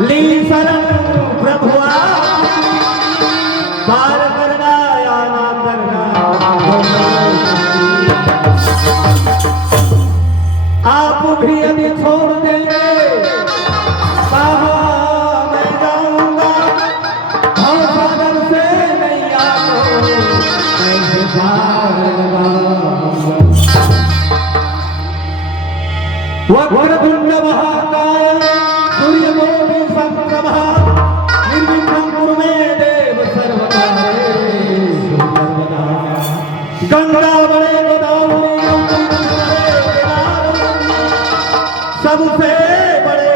ली शरण प्रभुआ पार करना या ना करना आप भी अभी छोड़ देंगे कहा मैं जाऊंगा और सागर से नैया को पार लगाऊंगा वक्रतुंड महाकाय सूर्यकोटि समप्रभा निर्विघ्नं कुरु मे देव सर्वकार्येषु सर्वदा गंगा बड़े गोदावरी सबसे बड़े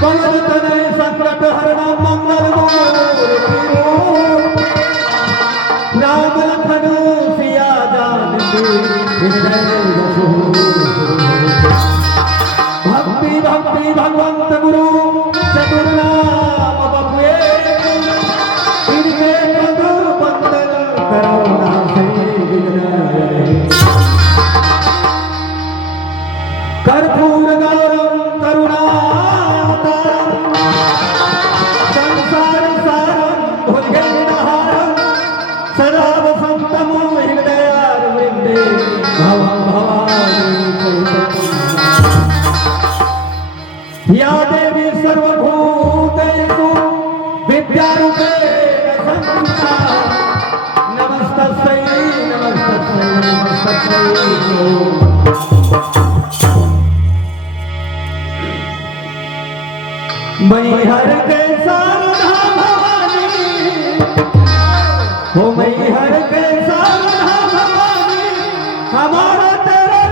पवन तनय संकट हरण मंगल मूर्ति राम लखन सिया जानकी भक्ति भक्ति भगवंत गुरु चतुर्नाम बपुए इनके मधु बंदन करुणा से कर्पूर गौरम करुणावतारम संसार सारम भुजगेन्द्रहारम सदा वसंतम हृदयारविंदे भवं भवानी या देवी सर्वभूतेषु विद्यारूपेण संस्थिता नमस्तस्यै नमस्तस्यै नमस्तस्यै मैहर के सारधा भवानी हो मैहर के सारधा भवानी हमारा तेरा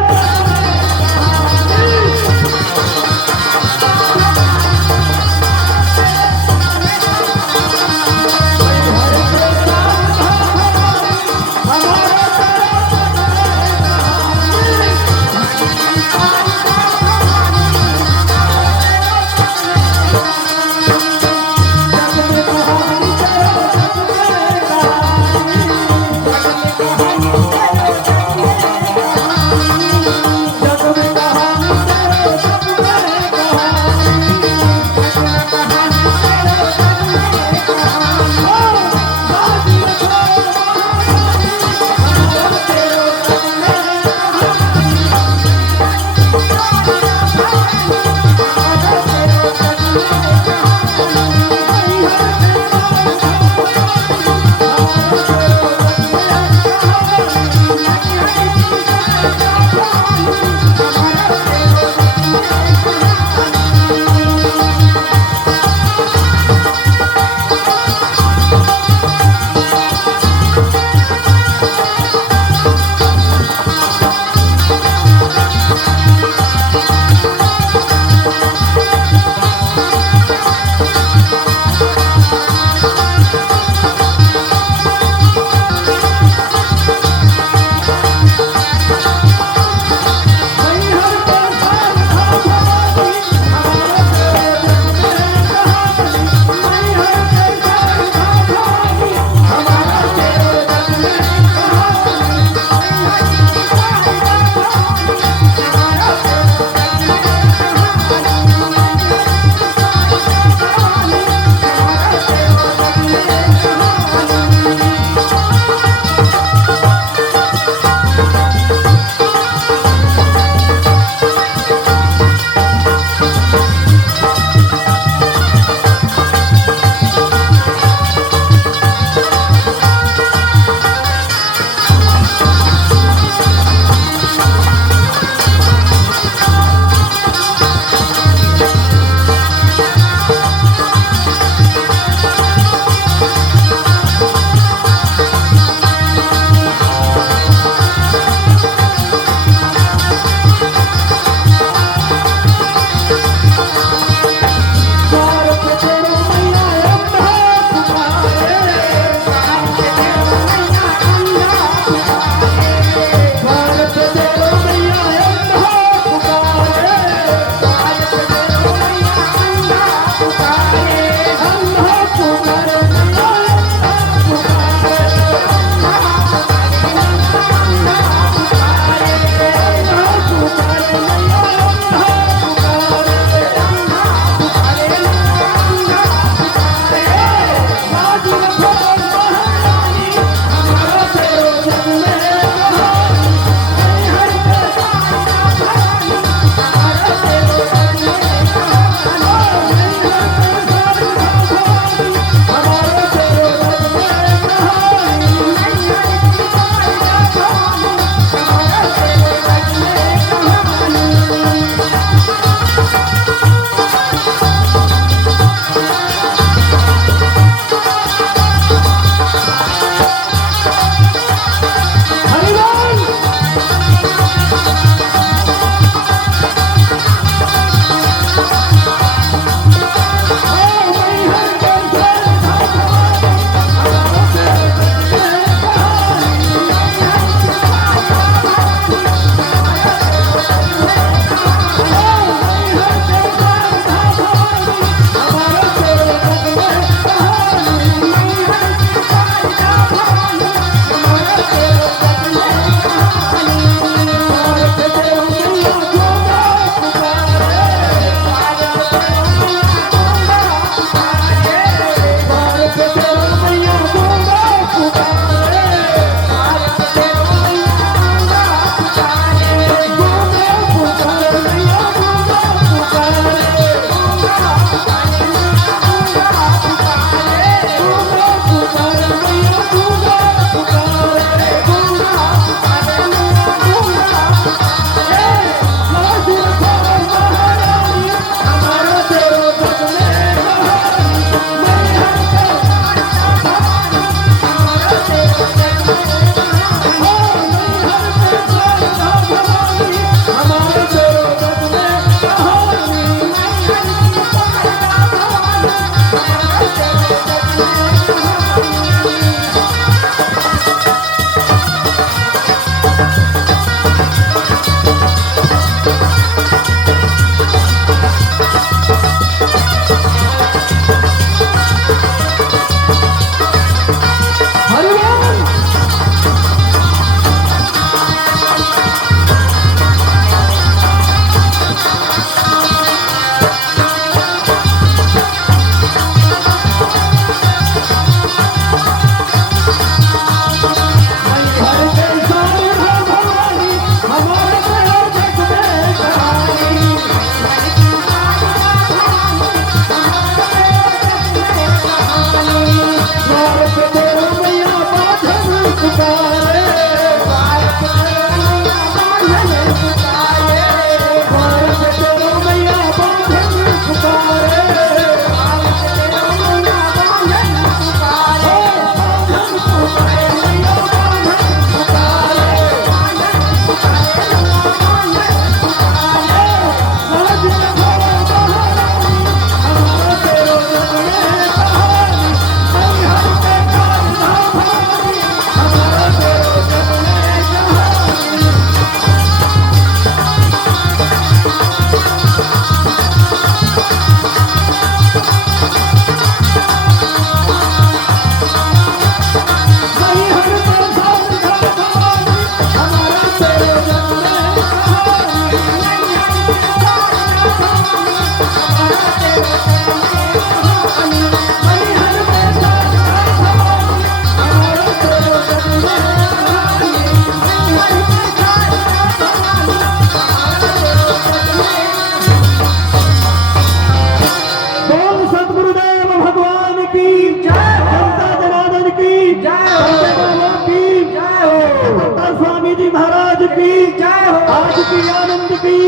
की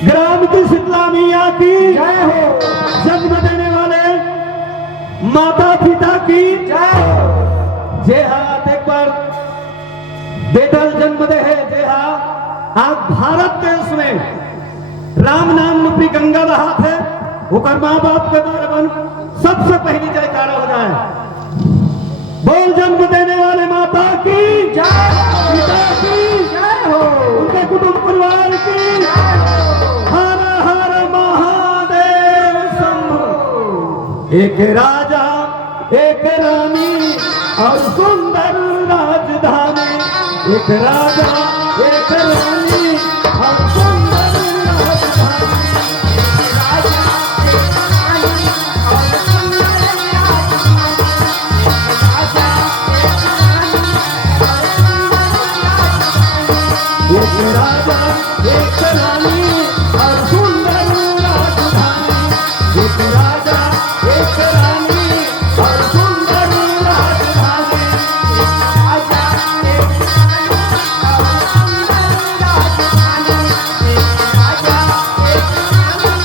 ग्राम की शीतला मैया की जय हो। जन्म देने वाले माता पिता की जय हो। जे हाथ एक बार बेटल जन्म दे है जे हा आज भारत देश में राम नाम रूपी गंगा बहात है ओकर माँ बाप के बारे में सबसे पहली जयकारा हो जाए। बोल जन्म देने वाले माता की जय हो, पिता की जय हो, उनके कुटुंब परिवार की जय हो। हर हर महादेव शंभो। एक राजा एक रानी और सुंदर राजधानी। एक राजा एक रानी और सुंदर राजधानी। एक राजा एक रानी और सुंदर राजधानी। एक राजा एक रानी और सुंदर राजधानी। राजा एक रानी और सुंदर राजधानी। राजा एक रानी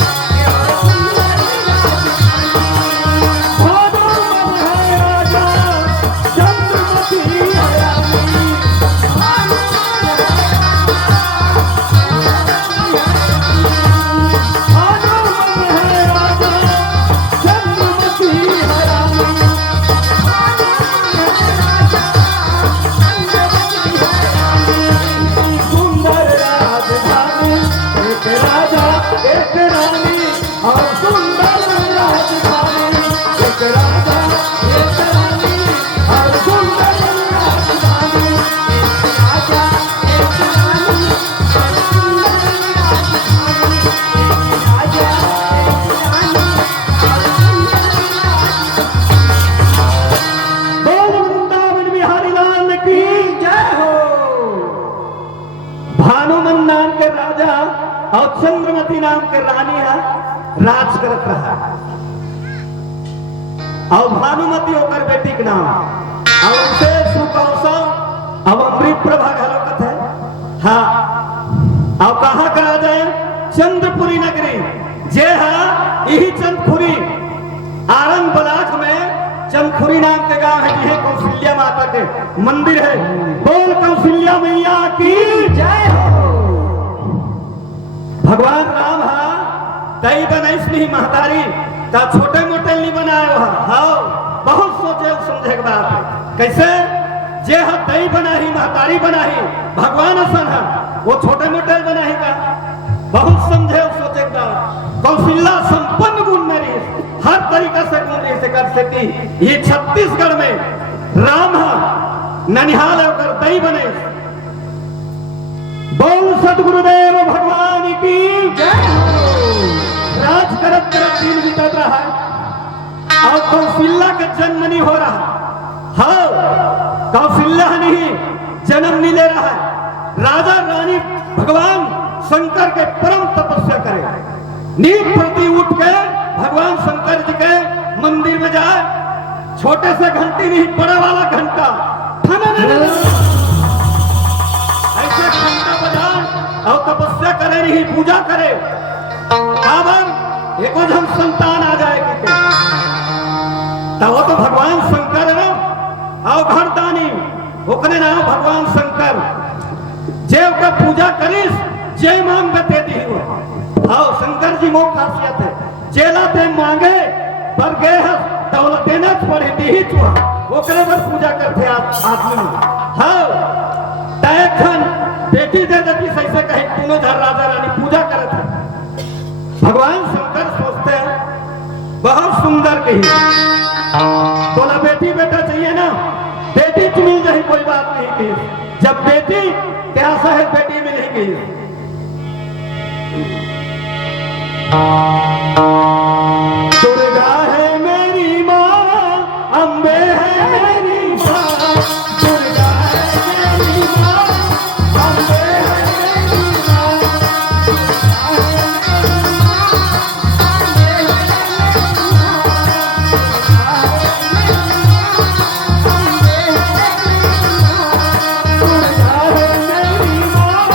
और सुंदर राजधानी। भादो मन है राजा चंद्रमती है रानी। भानुमन नाम के राजा और चंद्रमती नाम के रानी राज करत रहा। और भानुमती होकर बेटी के नाम और उनसे सुकौशल अब अमृत प्रभा घलोकत है। हाँ अब कहा करा जाए चंद्रपुरी नगरी जे हा यही चंद्रपुरी आरंग ब्लॉक में चंद्रपुरी नाम के गांव है जिसे कौशल्या माता के मंदिर है। बोल कौशल्या मैया की जय हो। भगवान राम हा तई बनैस नहीं महतारी ता छोटे मोटे नहीं बनाए हाँ बहुत सोचे समझे के बात है। कैसे जे हा तई बनाही महतारी बनाही भगवान असन है वो छोटे मोटे बनाही का बहुत समझे और सोचे के बात। कौशल्या संपन्न गुण में रही हर तरीका से गुण रही से कर सकती। ये छत्तीसगढ़ में राम ननिहाल होकर दई बने। बोल सतगुरुदेव भगवान की जय हो। राज करत करत दिन बीतत रहा और कौशल्या का जन्म नहीं हो रहा। हाँ कौशल्या नहीं जन्म नहीं ले रहा है। राजा रानी भगवान शंकर के परम तपस्या करे। नींद प्रति उठ के भगवान शंकर जी के मंदिर में जाए। छोटे से घंटी नहीं बड़ा वाला घंटा ऐसे घंटा बजाए और तपस्या करे नहीं पूजा करे। अब एक हम संतान आ जाएगी तब वो तो भगवान शंकर है ना और घरदानी ओकरे नाम भगवान शंकर जे का पूजा करिस जे मांग बते दी वो। हाँ शंकर जी मोह खासियत है जेला ते मांगे पर गए दौलत देना पड़े दी तो ओकरे पर पूजा करते आदमी। हाँ तैखन बेटी दे देती सही से कहीं तीनों झर राजा रानी पूजा करते हैं। भगवान शंकर सोचते हैं बहुत सुंदर कही बोला बेटी बेटा चाहिए ना बेटी मिल जाए कोई बात नहीं कही। जब बेटी प्यासा है बेटी मिलेगी। दुर्गा है मेरी माँ अम्बे है मेरी माँ। दुर्गा है मेरी माँ अम्बे है मेरी माँ। दुर्गा है मेरी माँ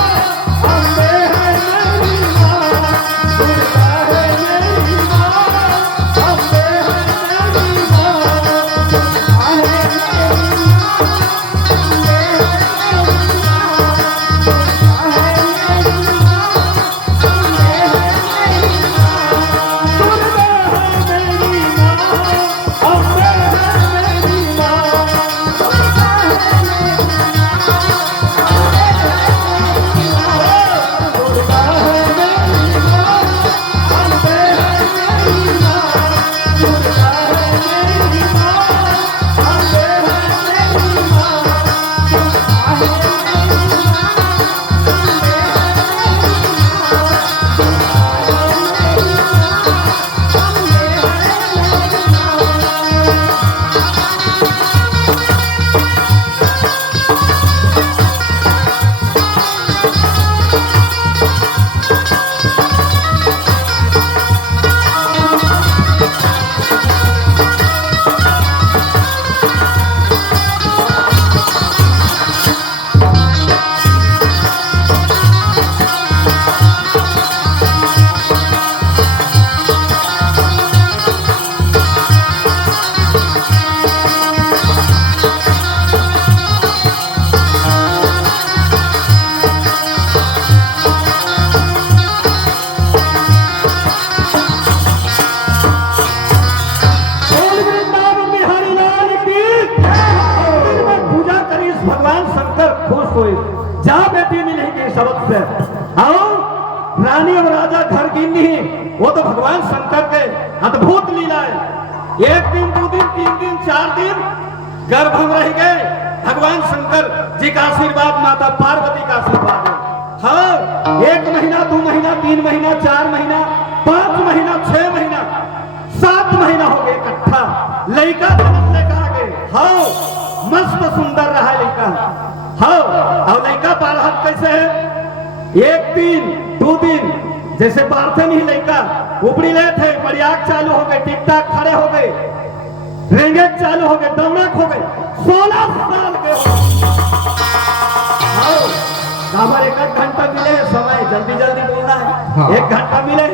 नहीं की सबक से। और रानी और राजा घर की नहीं, वो तो भगवान शंकर के अद्भुत लीला है। एक दिन, 2 दिन, 3 दिन, 4 दिन गर्भ में रह गए। भगवान शंकर जी का आशीर्वाद, माता पार्वती का आशीर्वाद है। हाँ, 1 महीना, 2 महीना, 3 महीना, 4 महीना, 5 महीना, 6 महीना, 7 महीना हो गए इकट्ठा। लड़का जन्म लेकर आ गए। हाँ, मस्त सुंदर रहा लड़का। हाँ, और लड़का बारहत कैसे है? 1 दिन, 2 दिन, जैसे बारते नहीं लड़का उपड़ी ले थे, परियाग चालू हो गए, टिक टाक खड़े हो गए, रेंगे चालू हो गए, दौड़क हो गए। 16 साल के हमारे 1 घंटा मिले समय, जल्दी जल्दी बोलना है। हाँ। 1 घंटा मिले।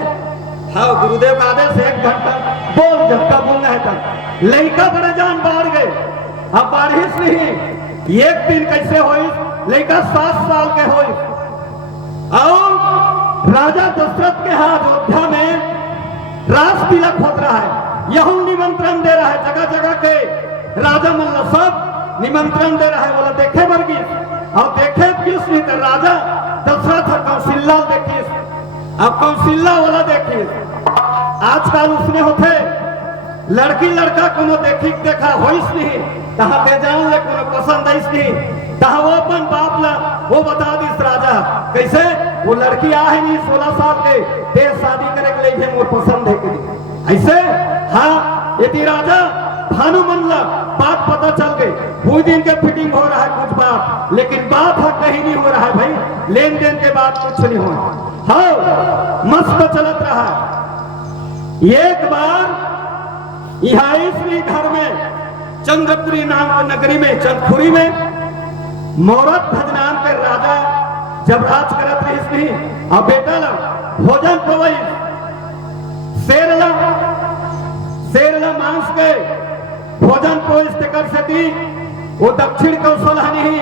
हाँ, गुरुदेव का आदेश 1 घंटा बोल, जब तक बोलना है तब। लड़का बड़े जान बाढ़ गए। अब बारिश नहीं, 1 दिन कैसे हो? लड़का 7 साल के हो। और राजा दशरथ के यहाँ अयोध्या में राज तिलक होता रहा है। यहू निमंत्रण दे रहा है, जगह जगह के राजा मल्ल सब निमंत्रण दे रहा है। बोला देखे वर्गीस, और देखे किस नहीं तो राजा दशरथ और कौशल्या देखिए। अब कौशल्या वाला देखिए, आजकल उसने होते लड़की लड़का कोनो देखी देखा होइस नहीं, तहा दे जान ले कोनो पसंद आइस नहीं, तहा वो अपन बाप ला वो बता दिस राजा कैसे वो लड़की आ है नहीं 16 साल के, ते शादी करे के लिए मोर पसंद है के ऐसे। हाँ, यदि राजा भानुमन ला बात पता चल गई, 2 दिन के फिटिंग हो रहा है कुछ बात, लेकिन बात है कहीं नहीं हो रहा है भाई, लेन देन के बाद कुछ नहीं हो। हाँ, मस्त चलत रहा। एक बार यहाँ इसी घर में चंद्रपुरी नाम की नगरी में, चंद्रपुरी में मौरत ध्वज नाम के राजा जब राज करत रही, और बेटा ला भोजन पवई शेरला मांस के भोजन पोइस कर सेती वो दक्षिण कौशल नहीं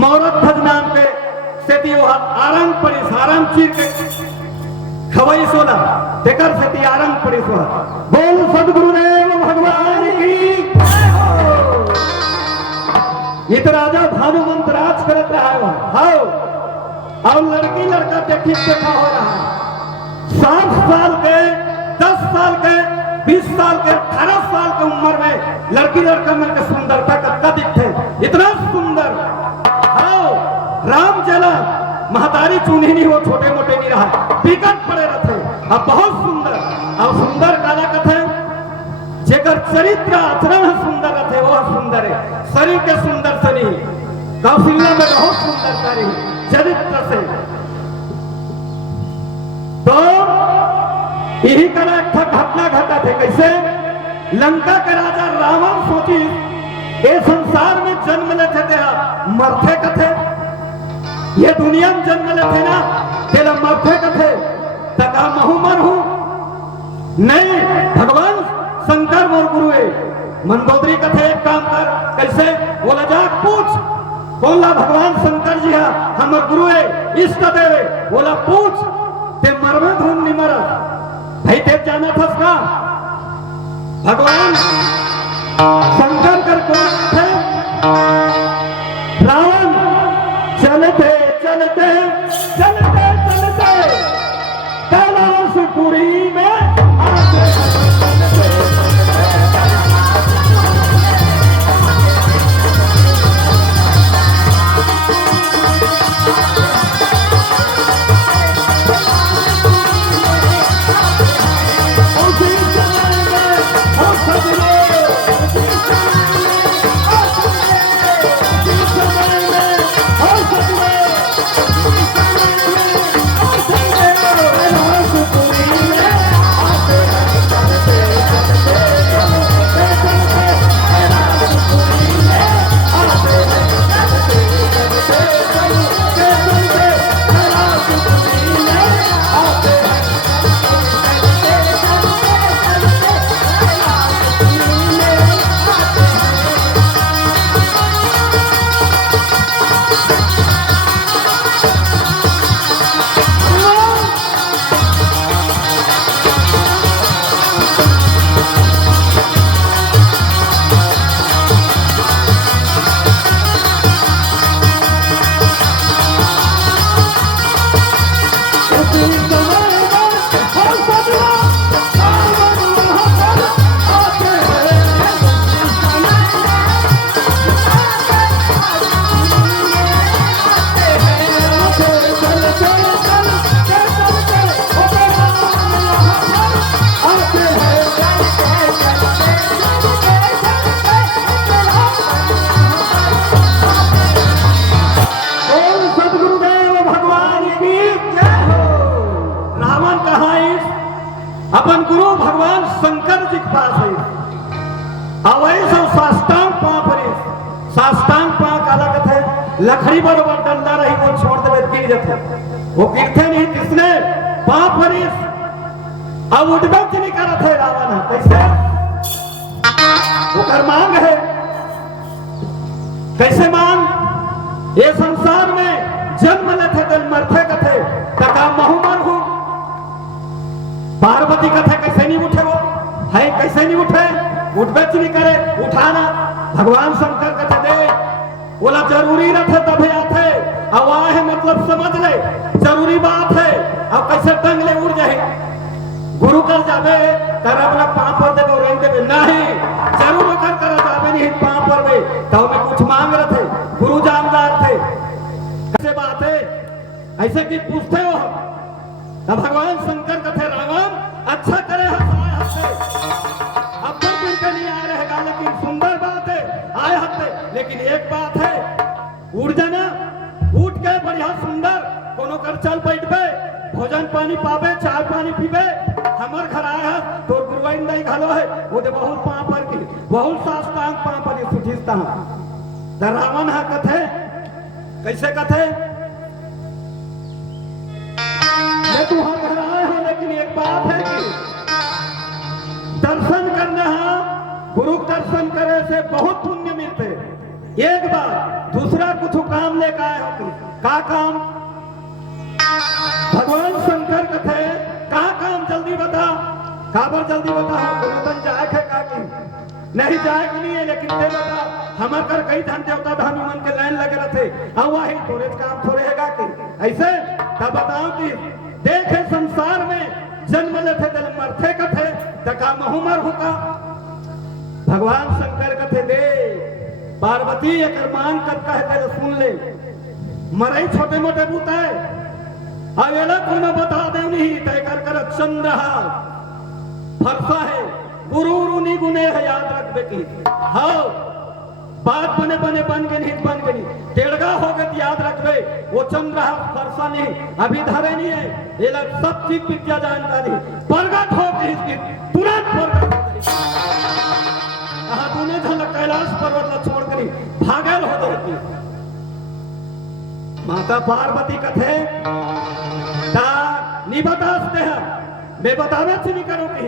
मौरत ध्वज नाम के सेती वो आरंग पड़ी, आरंग चीर के खवई सोला देकर सेती आरंग पड़ी सोला। बोल सदगुरुदेव भगवान की। ये तो राजा भानुमंत राज करत रहा है। हाँ, और लड़की लड़का देखी देखा हो रहा है। 7 साल के, 10 साल के, 20 साल के, 18 साल की उम्र में लड़की लड़का मिल के सुंदरता का दिखते, इतना सुंदर। हाँ, राम चला महतारी चुनी नहीं, वो छोटे मोटे नहीं रहा, टिकट पड़े रहते। अब बहुत सुंदर, अब सुंदर काला कथे जेकर चरित्र आचरण सुंदर रहते, वो सुंदर है। शरीर के सुंदर से नहीं, कौशल्या में बहुत सुंदरता रही चरित्र से। तो यही तरह एक घटना घटा थे। कैसे? लंका के राजा रावण सोची ये संसार में जन्म लेते थे मरथे कथे, ये दुनिया में जन्म लेते ना तेरा मरथे कथे, तका महू मर हूं नहीं। भगवान शंकर मोर गुरु है, मंदोदरी कथे एक काम कर। कैसे? बोला जा पूछ। बोला भगवान शंकर जी है हमर गुरु है, इष्ट देव है। बोला पूछ, ते मरवे धूम नहीं मरा भाई, ते जाना था का भगवान शंकर कर कौन थे? रावण चलते चलते चलते चलते कैलाशपुरी में आते अपन गुरु भगवान शंकर जी के पास है। अवैसा साष्टांग पांव परी, साष्टांग पांव काला कथे लकड़ी बरोबर डंडा रही वो छोड़ देवे गिर जाते, वो गिरते नहीं किसने पांव परी। अब उठबक नहीं करा थे रावण है कैसे वो कर मांग है, कैसे मांग ये संसार में जन्म लेते दिल मरते कथे तका महु मर हो। पार्वती कथे कैसे नहीं उठे वो है, कैसे नहीं उठे उठबेच नहीं करे उठाना। भगवान शंकर कथे दे बोला जरूरी रथे तभी आते, अब है मतलब समझ ले जरूरी बात है। अब कैसे टंग ले उड़ जाए गुरु कर जावे कर अपना पांव पर देवे और देवे नहीं जरूर कर कर जावे नहीं पांव पर वे तो मैं कुछ मांग रहे थे गुरु जानदार थे। कैसे बात है ऐसे कि पूछते हो तब भगवान शंकर कथे रावण अच्छा करे हंसाए हंसे अब तो बिल्कुल नहीं आ रहेगा लेकिन सुंदर बात है आए हंसे। लेकिन एक बात है उड़ जाना उठ के बढ़िया सुंदर कोनो कर चल बैठ पे भोजन पानी पावे चाय पानी पीवे हमार घर आया तो गुरुवाइन नहीं घालो है वो तो बहुत पांव पर की बहुत साष्टांग पांव पर सुठीस्ता द रावण हा कथे कैसे कथे मैं तुम्हारे घर आया हूं लेकिन एक बात है कि दर्शन करने हा गुरु दर्शन करे से बहुत पुण्य मिलते एक बार दूसरा कुछ काम लेकर आए हो का काम भगवान शंकर कथे कहा काम जल्दी बता काबर जल्दी बता हम जाए खे का की नहीं जाए कि नहीं है लेकिन दे बता हमार कर कई धन देवता हनुमान के लाइन लगे रहते अब वही थोड़े काम थोड़े हैगा कि ऐसे तब बताओ कि देखे संसार में जन्म लेते दिल मरते कथे तका महुमर होता। भगवान शंकर कथे दे पार्वती एक मांग कर कहते सुन ले मरई छोटे मोटे बूताए अवेला कोनो बता दे नहीं तय कर कर चंद्र फरसा है गुरु रुनी गुने है याद रख बेटी हाँ बात बने बने बन गई नहीं बन गई टेढ़गा हो गई याद रखबे वो चंद्र फरसा नहीं अभी धरे नहीं है ये लग सब चीज विद्या जानकारी प्रगट हो गई तुरंत प्रगट कहा तूने झलक कैलाश पर्वत छोड़ कर भागल हो जाती माता पार्वती कथे नहीं बताते हैं मैं बतावे से नहीं करो कि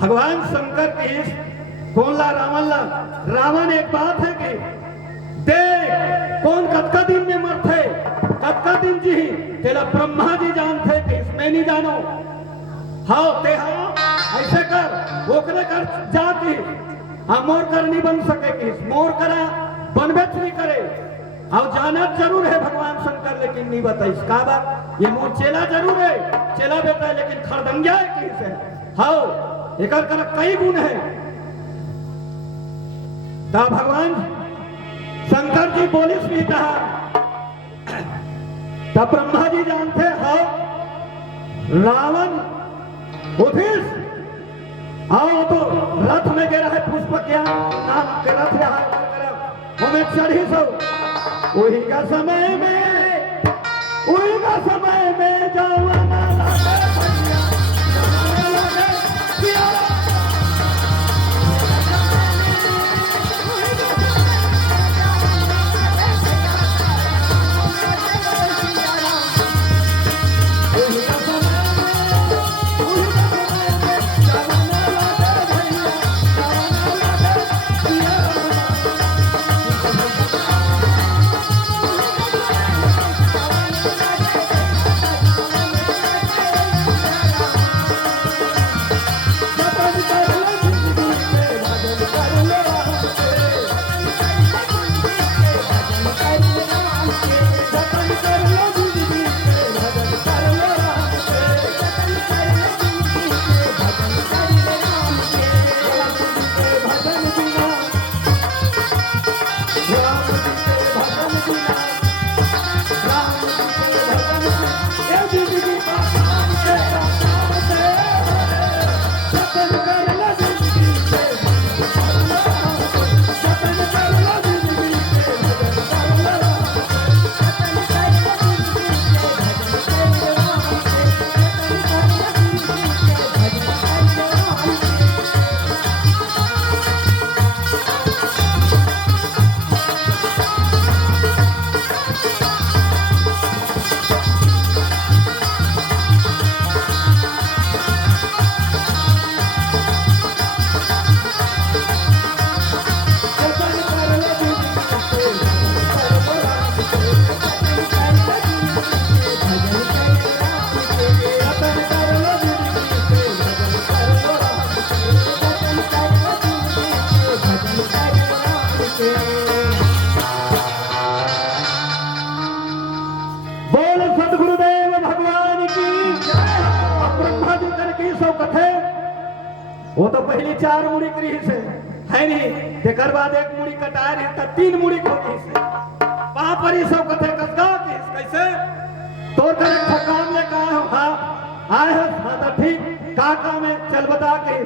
भगवान शंकर की कौन ला रावण ला रावण एक बात है कि देख कौन कतका दिन में मरते कतका दिन जी तेरा ब्रह्मा जी जानते कि इसमें नहीं जानो हाँ ते हाँ ऐसे कर ओकरे कर जाती मोर कर नहीं बन सके कि मोर करा बनबेच नहीं करे अब जाना जरूर है भगवान शंकर लेकिन नहीं बताइस का बात ये मोर चेला जरूर है चेला बेटा है लेकिन खरदंगिया है किस है हाँ एक कर कई गुण है ता भगवान शंकर जी बोलिस भी कहा तब ब्रह्मा जी जानते हाँ रावण उठिस आओ तो रथ में गिरा है पुष्प क्या नाम के रथ हमें चढ़ी सब वही का समय में जवाना वो तो पहली 4 मुड़ी करी से है नहीं, तेकर बाद 1 मुड़ी कटाए रही तो 3 मुड़ी खोगी से वहां पर ही सब कथे कसगा की कैसे तो करे काम ले कहा हाँ आए हो हाँ तो ठीक का काम है चल बता के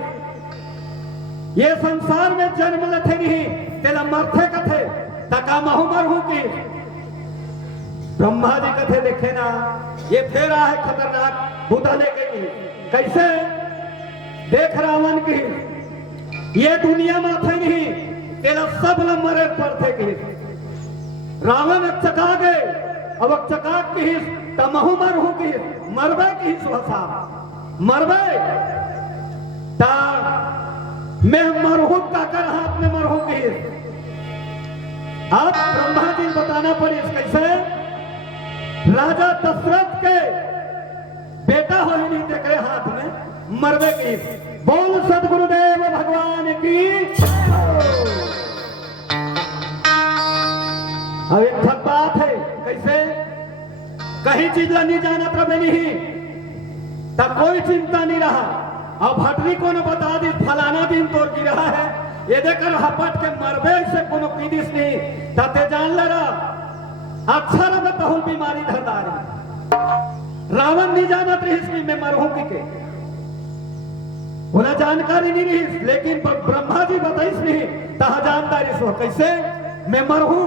ये संसार में जन्म लथे नहीं तेला मरथे कथे तका महु मरहू की ब्रह्मा जी कथे देखे ना ये फेर रहा है खतरनाक भूता लेके की कैसे देख रावण की ये दुनिया में थे नहीं तेरा सब ल मरे पर थे की रावण चका गए अब चका की तमहु मरहू की मरबे की स्वसा मरबे ता मैं मरहू का कर हाथ में मरहू की आप ब्रह्मा जी बताना पड़ी कैसे राजा दशरथ के बेटा हो ही नहीं देख रहे हाथ में मरबे की बोल सदगुरुदेव भगवान की अब एक बात है कैसे कहीं चीज नहीं जाना प्रभे नहीं तब कोई चिंता नहीं रहा अब भटरी को न बता दी फलाना दिन तोड़ की रहा है ये देखकर हपट के मरबे से कोनो पीदिस नहीं तते जान ले रहा अच्छा लगा तो बीमारी धरदारी रावण नहीं जाना तो इसकी मैं मरहूं के उन्हें जानकारी नहीं रही लेकिन ब्रह्मा जी बताइस नहीं तहा जानदारी सो कैसे मैं मरहूं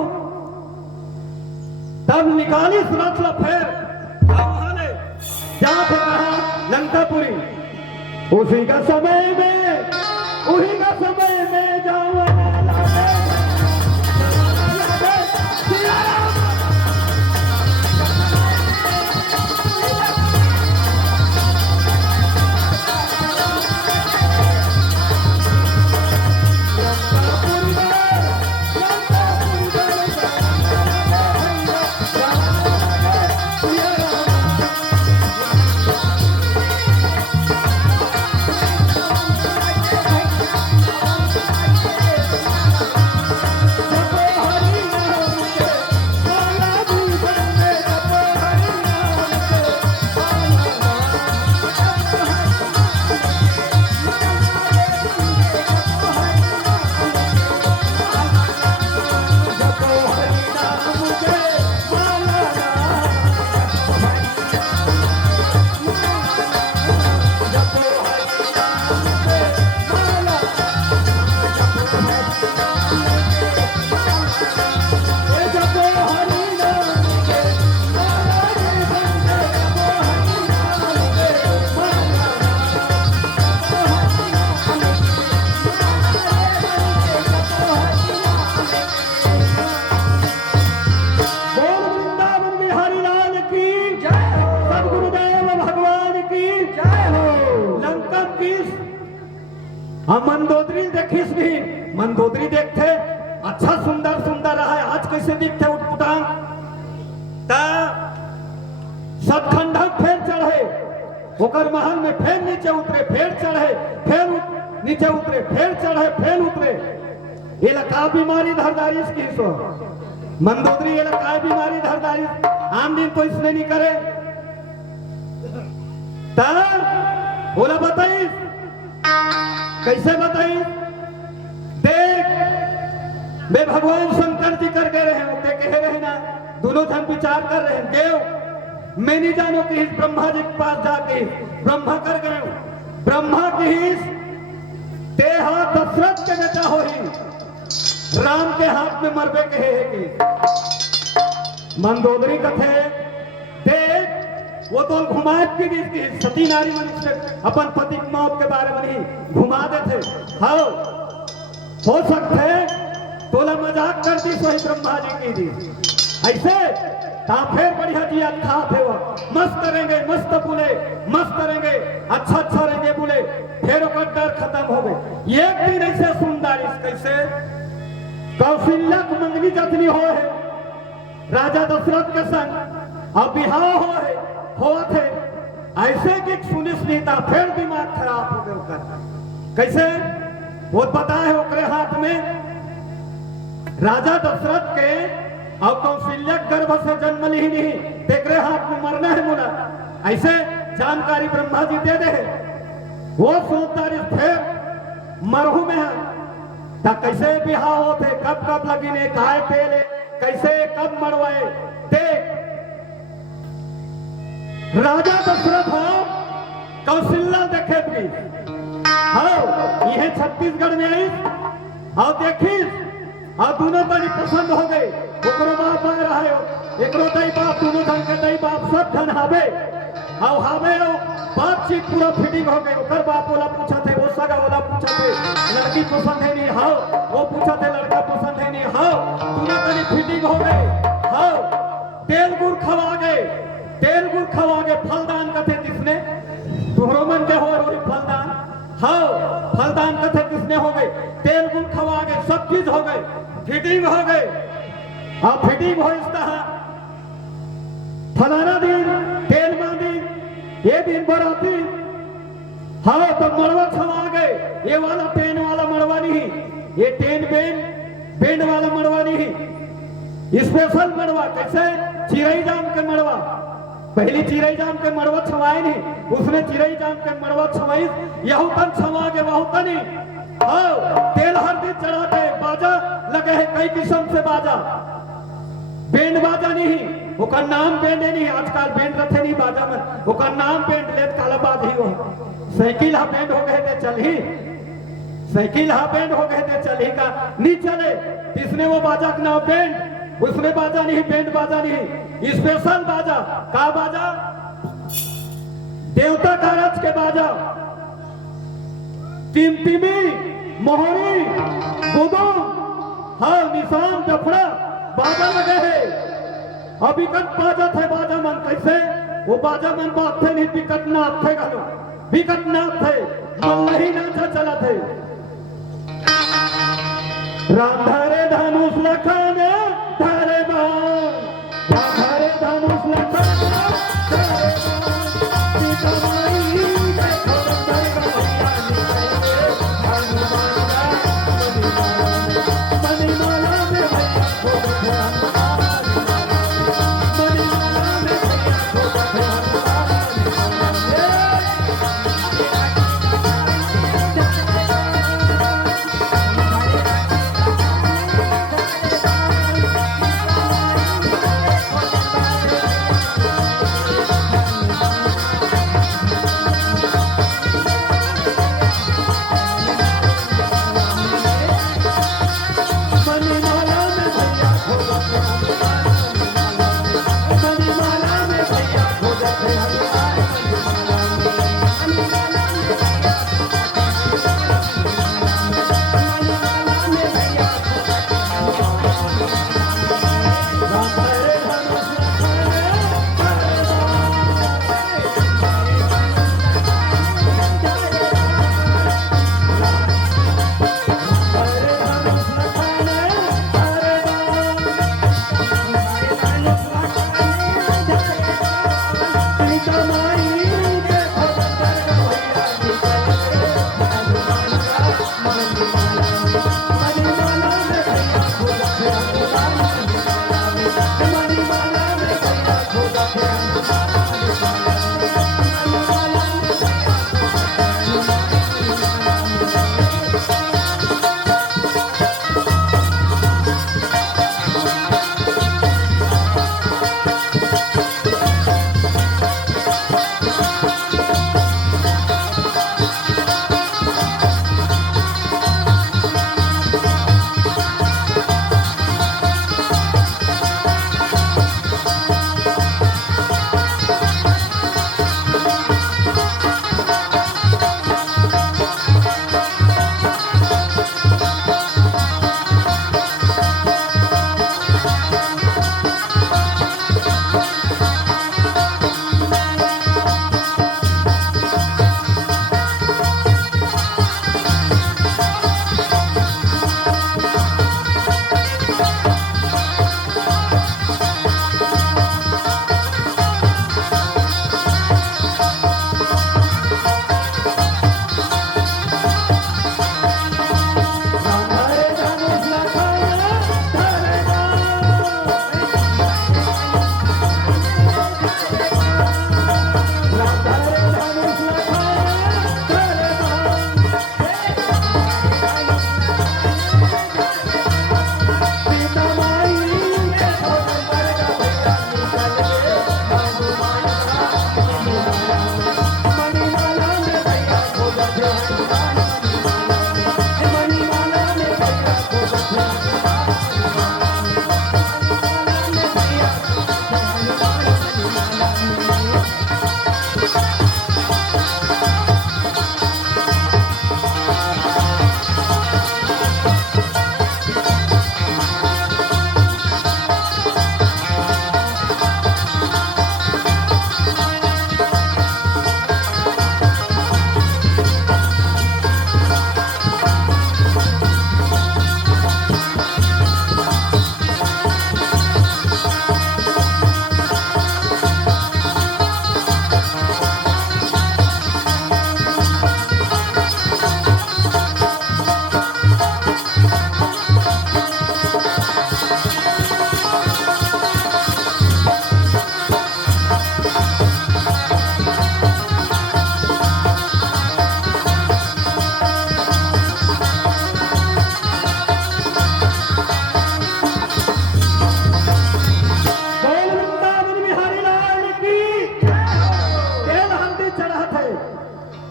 तब निकाली सुरत ला फेर जहां पे कहा लंकापुरी उसी का समय में जाऊं मंदोदरी देखिस भी मंदोदरी देखते अच्छा सुंदर सुंदर रहा है आज कैसे दिखते उठपुटा सतखंडक फेर चढ़े होकर महल में फेर नीचे उतरे फेर चढ़े फेर नीचे उतरे फेर चढ़े फेर उतरे ये लका बीमारी धरदारी इसकी सो मंदोदरी ये लका बीमारी धरदारी आम दिन तो इसने नहीं करे बोला बताइए कैसे बताई देख वे भगवान शंकर जी कर गए रहे होते कह रहे ना दोनों जन विचार कर रहे हैं देव मैं नहीं जानो कि इस ब्रह्मा जी के पास जाके ब्रह्मा कर गए ब्रह्मा की तेहा दशरथ के बेटा हो ही राम के हाथ में मरबे कहे है कि मंदोदरी कथे देख वो तो घुमाए की सती नारी मनुष्य अपन पति की मौत के बारे में नहीं घुमा देते हाँ हो सकते तोला मजाक कर दी सोही ब्रह्मा जी की दी ऐसे फिर बढ़िया जी अच्छा थे वो मस्त करेंगे मस्त बोले मस्त करेंगे अच्छा रहेंगे बोले फिर डर खत्म हो गए एक दिन ऐसे सुंदर कैसे कौशल्या मंगनी जतनी हो है राजा दशरथ के संग अब बिहाव हो थे ऐसे कि सुनिस नहीं था फिर दिमाग खराब हो गया कैसे वो पता है ओकरे हाथ में राजा दशरथ के और कौशल्या गर्भ से जन्म ली नहीं तेरे हाथ में मरना है मुना ऐसे जानकारी ब्रह्मा जी दे दे वो सोचता फिर मरहू में है ता कैसे बिहार होते, कब कब लगिने, काहे तेले, कैसे कब मरवाए। देख राजा दशरथ हो कौशल्या देखे भी हाँ यह छत्तीसगढ़ में आई और देखिस और दोनों बड़ी पसंद हो गए। ओकरो बाप आ रहा है, एकरो दई बाप, दोनों धन के दई बाप सब धन हावे और हावे बातचीत पूरा फिटिंग हो गई। ओकर बाप वाला पूछा थे, वो सगा वाला पूछा थे लड़की पसंद है नहीं हाँ, वो पूछा थे लड़का पसंद है नहीं हाँ, दोनों बड़ी फिटिंग हो गए हाँ। तेल गुड़ खवा गए, तेल गुड़ खवा गए, फलदान कथे किसने, तुहरो मन के हो रही फलदान हाँ, फलदान कथे किसने हो गए, तेल गुड़ खवा गए, सब चीज हो गए, फिटिंग हो गए। अब फिटिंग हो इस तरह फलाना दिन तेल मांदी, ये दिन बराती हाँ तो मरवा छवा गए। ये वाला टेन वाला मरवा नहीं, ये टेन बेन वाला मरवा नहीं, स्पेशल मरवा कैसे चिरई जाम के मरवा। पहली चिरई जाम के मरवा छवाए नहीं, उसने चिरई जाम के मरवा छवाई, यहू तन छवा के वहू तनी हाँ। तेल हर दिन चढ़ाते, बाजा लगे है कई किस्म से बाजा, बैंड बाजा नहीं, ओकर नाम बैंड नहीं, आजकल बैंड रखे नहीं बाजा में, ओकर नाम बैंड लेत काला बात ही हो। साइकिल हा बैंड हो गए थे चल ही, साइकिल हा बैंड हो गए थे चल ही का नहीं चले, इसने वो बाजा का नाम बैंड, उसने बाजा नहीं, बैंड बाजा नहीं, स्पेशल बाजा का बाजा, देवता कारज के बाजा, टिमटिमी मोहरी गुदुम हाँ निशान डफड़ा बाजा लगे है। अभी कट बाजा थे, बाजा मन कैसे वो बाजा मन बात थे नहीं, बिकट नाथ थे गलो, बिकट नाथ थे, मन नहीं नाचा चला थे। राम धारे धनुष लखाने धारे बाण, राम धारे धनुष लखाने धारे बाण, सीता माई देखो रंधर का मणिमाला में भैया खोज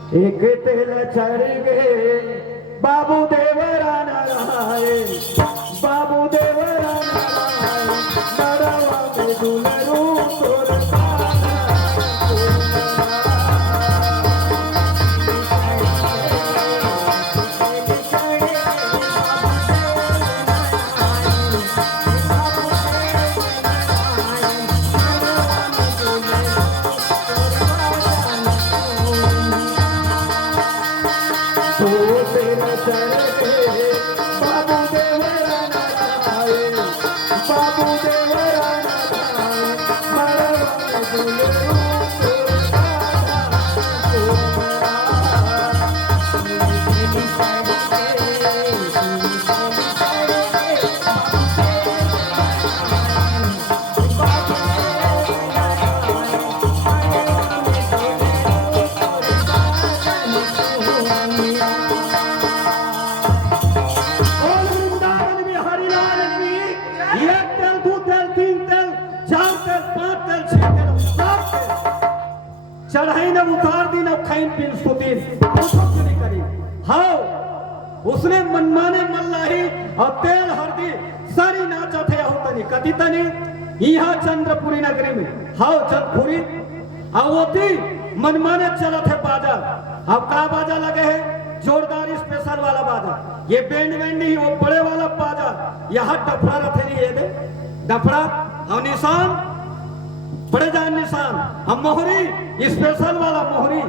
एक तेल चढ़ गए बाबू देवरा नारायण, बाबू देवरा नारायण, मड़वा में दुलरू तोर चढ़ाई न उतार दी न खाइन पिन सुतीन नहीं करी। हाँ उसने मनमाने मल्लाही और तेल हरदी सारी नाचा थे होतनी कति तनी यहाँ चंद्रपुरी नगरी में हाँ चंद्रपुरी आवती मनमाने चला थे बाजा। अब का बाजा लगे है जोरदार स्पेशल वाला बाजा, ये बैंड नहीं वो बड़े वाला बाजा, यहाँ डफड़ा रथे नहीं ये दे डफड़ा और निशान बड़े जान निशान हम मोहरी स्पेशल वाला मोहरी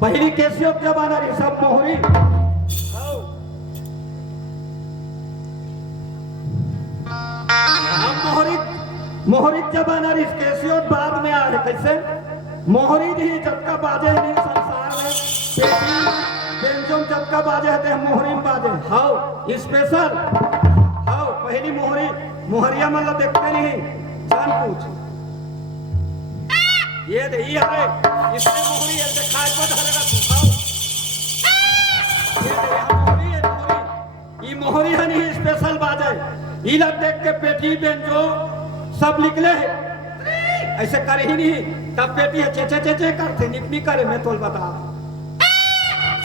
पहली कैसियो जमाना रही सब मोहरी मोहरी मोहरी जमाना रही कैसियो बाद में आ रहे कैसे मोहरी ही जबका बाजे नहीं संसार में बेंजों जबका बाजे है मोहरी बाजे हाउ स्पेशल हाउ पहली मोहरी मोहरिया मतलब देखते नहीं जान पूछ ये दे ये अरे इसमें मोहरी है दिखाई पर धरेगा तू खाओ ये दे यहाँ मोहरी है मोहरी ये मोहरी है नहीं स्पेशल बात है ये लग देख के पेटी बेंजो सब निकले हैं ऐसे करे ही नहीं तब पेटी है चे चे चे चे करते निकनी करे मैं तोल बता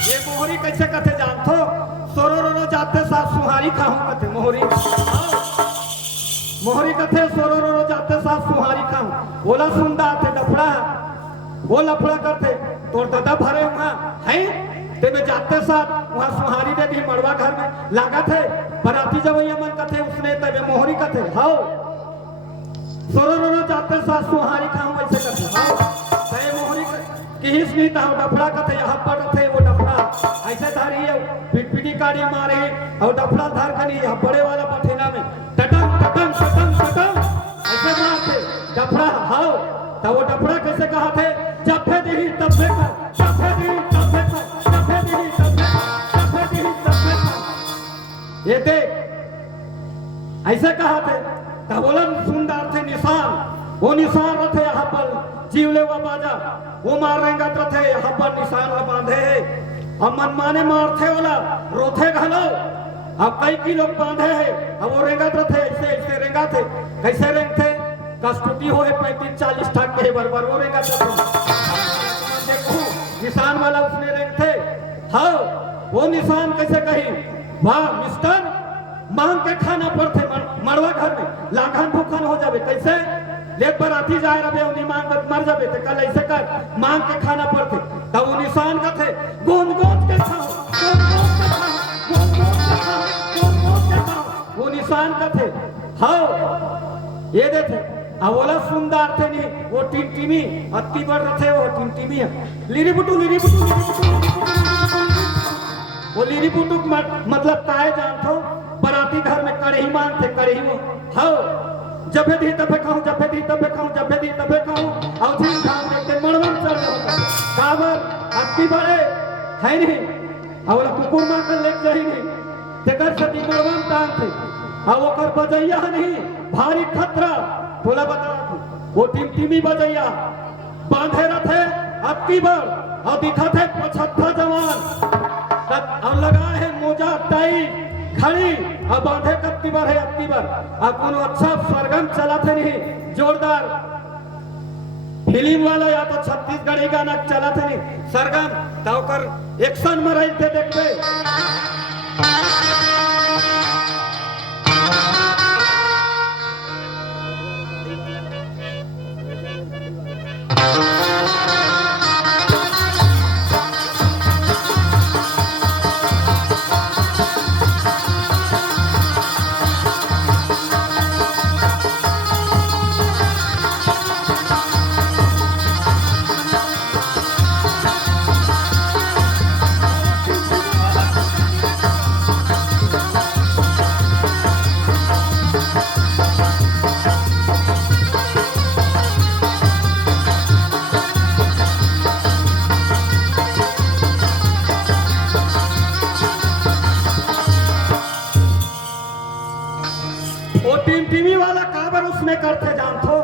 ये मोहरी कैसे कहते जानतो सोरो रो जाते साथ सुहारी खाऊं कहते मोहरी मोहरी कथे सोरो रो जाते साथ सुहारी खाऊं बोला सुनदा थे डफड़ा वो लफड़ा करते तोड़ दादा भरे वहां हैं ते में जाते साथ वहां सुहारी दे दी मड़वा घर में लागा थे बराती जब ये मन कथे उसने तबे मोहरी कथे हाओ सोरो रो जाते साथ सुहारी खाऊं ऐसे कथे हाओ ते मोहरी की हिस नहीं था डफड़ा कथे यहां पर थे वो डफड़ा ऐसे धारी है पिटपिटी काड़ी मारे और डफड़ा धार कनी यहां बड़े वाला पठेना में टटम टटम टटम टटम ऐसे मारते डफड़ा हाओ तब वो डफड़ा कैसे कहा थे जफे दी तबे कर जफे दी तबे कर जफे दी तबे कर जफे दी तबे कर ये देख ऐसे कहा थे तब बोला सुंदर थे निशान वो निशान रथे यहाँ पर जीवले व बाजा वो मारेंगे रथे यहाँ पर निशान व बांधे अब मनमाने मारथे वाला रोथे घलो अब कई की लोग बांधे हैं अब वो रेंगत रथे ऐसे ऐसे रेंगा थे कैसे रेंगते कस्टूटी हो है 35-40 ठाक के बरबर वो रेंगा थे देखो निशान वाला उसने रेंगते हाँ वो निशान कैसे कही वाह मिस्टर मांग के खाना पड़ते मड़वा घर में लाखन भूखन हो जावे कैसे ले बराती जाए रहे उन्हीं मांग मर जावे थे कल ऐसे कर मांग के खाना पड़ते तब वो निशान का थे गोंद गोंद के खाओ गोंद गोंद के खाओ गोंद गोंद के खाओ गोंद गोंद के खाओ वो निशान का थे हाँ ये दे थे अब बोला सुंदर थे नहीं वो टिमटिमी अति बढ़ रहे वो टिमटिमी है लिरी बुटू वो लिरी बुटू मतलब काहे जानते हो बराती घर में कड़ही मांगते कड़ही वो हाँ जब दी तबे खाऊं जब दी तबे खाऊं जब दी तबे खाऊं और ठीक काम देखते मरवन चढ़ होता काबर अति बड़े है नहीं और कुकुर मां कर लेक जाही नहीं तेकर सती मरवन तान थे और वो कर बजैया नहीं भारी खतरा बोला बता वो टिमटिमी बजैया बांधे रथे अति बड़ और दिखा थे 75 जवान और लगा है मोजा टाई खड़ी अब बांधे कत्ती बार है अत्ती बार अब कोनो अच्छा सरगम चला थे नहीं जोरदार फिल्म वाला या तो छत्तीसगढ़ी गाना चला थे नहीं सरगम तावकर एक्शन में रही थे देखते टीवी वाला काबर उसमें करते जानथो